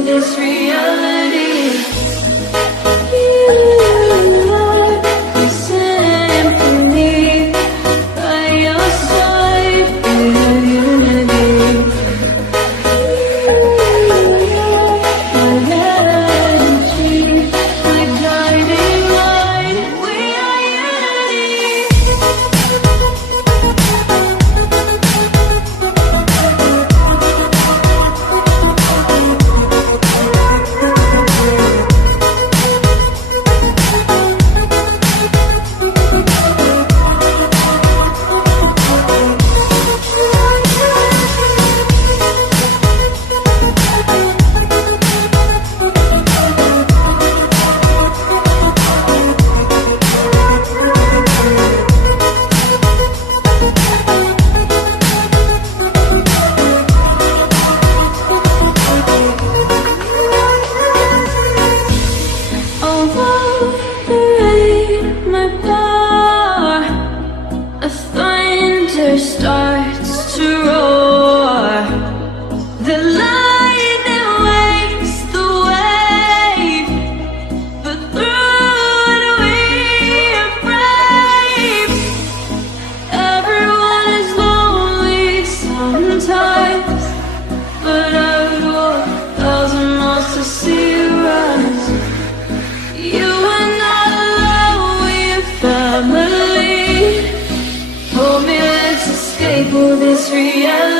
for this reality. Starts to roar. The lightning wakes the wave, but through it we are brave. Everyone is lonely sometimes, but I would walk 1,000 miles to see you rise. You are not alone, we're family. Hold me, let's escape all this reality.